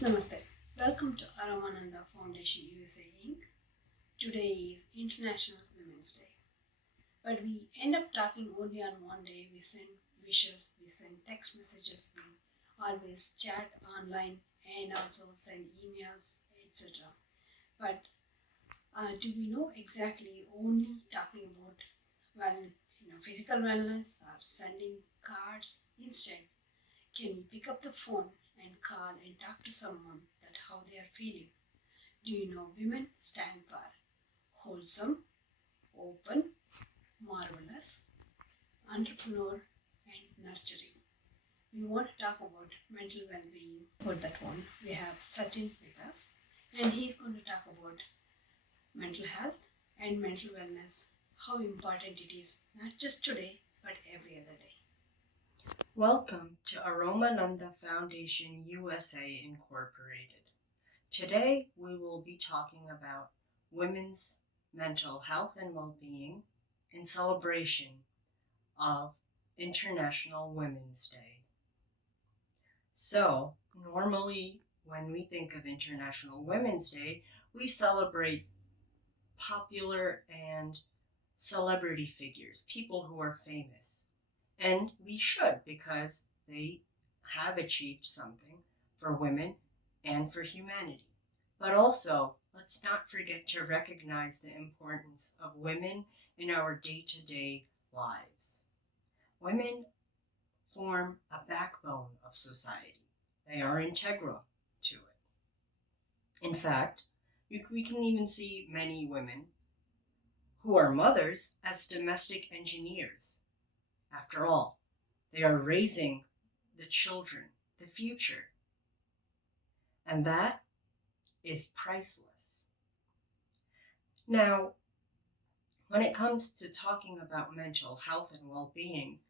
Namaste. Welcome to Aramananda Foundation USA Inc. Today is International Women's Day. But we end up talking only on one day. We send wishes, we send text messages, we always chat online and also send emails, etc. But do we know exactly only talking about physical wellness or sending cards? Instead, can we pick up the phone and call and talk to someone that how they are feeling? Do you know women stand for wholesome, open, marvelous, entrepreneur, and nurturing? We want to talk about mental well-being. For that one, we have Sachin with us, and he's going to talk about mental health and mental wellness, how important it is not just today but every other day. Welcome to Aromananda Foundation USA Incorporated. Today we will be talking about women's mental health and well-being in celebration of International Women's Day. So, normally when we think of International Women's Day, we celebrate popular and celebrity figures, people who are famous. And we should, because they have achieved something for women and for humanity. But also, let's not forget to recognize the importance of women in our day-to-day lives. Women form a backbone of society. They are integral to it. In fact, we can even see many women who are mothers as domestic engineers. After all, they are raising the children, the future. And that is priceless. Now, when it comes to talking about mental health and well-being,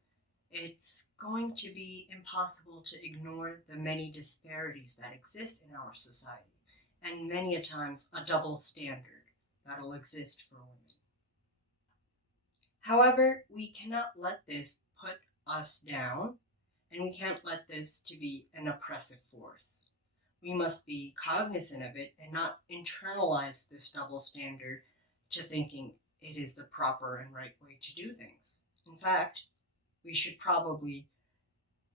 it's going to be impossible to ignore the many disparities that exist in our society, and many a times a double standard that'll exist for women. However, we cannot let this put us down, and we can't let this to be an oppressive force. We must be cognizant of it and not internalize this double standard to thinking it is the proper and right way to do things. In fact, we should probably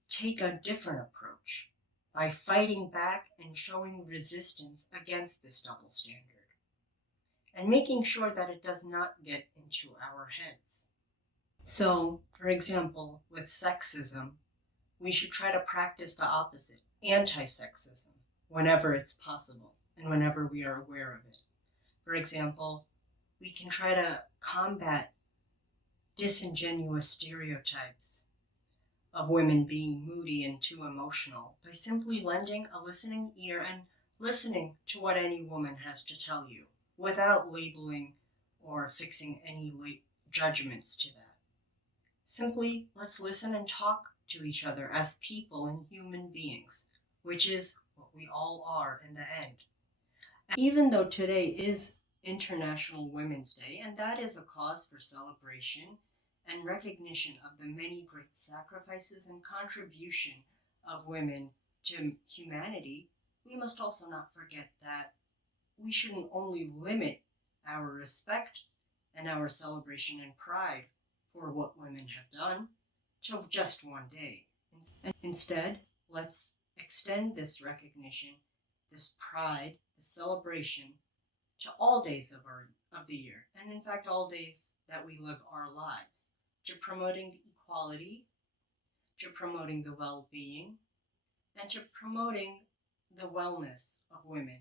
take a different approach by fighting back and showing resistance against this double standard and making sure that it does not get into our heads. So, for example, with sexism, we should try to practice the opposite, anti-sexism, whenever it's possible and whenever we are aware of it. For example, we can try to combat disingenuous stereotypes of women being moody and too emotional by simply lending a listening ear and listening to what any woman has to tell you without labeling or fixing any judgments to that. Simply, let's listen and talk to each other as people and human beings, which is what we all are in the end. And even though today is International Women's Day, and that is a cause for celebration and recognition of the many great sacrifices and contribution of women to humanity, we must also not forget that we shouldn't only limit our respect and our celebration and pride for what women have done to just one day. Instead, let's extend this recognition, this pride, this celebration to all days of the year, and in fact all days that we live our lives, to promoting the equality, to promoting the well-being, and to promoting the wellness of women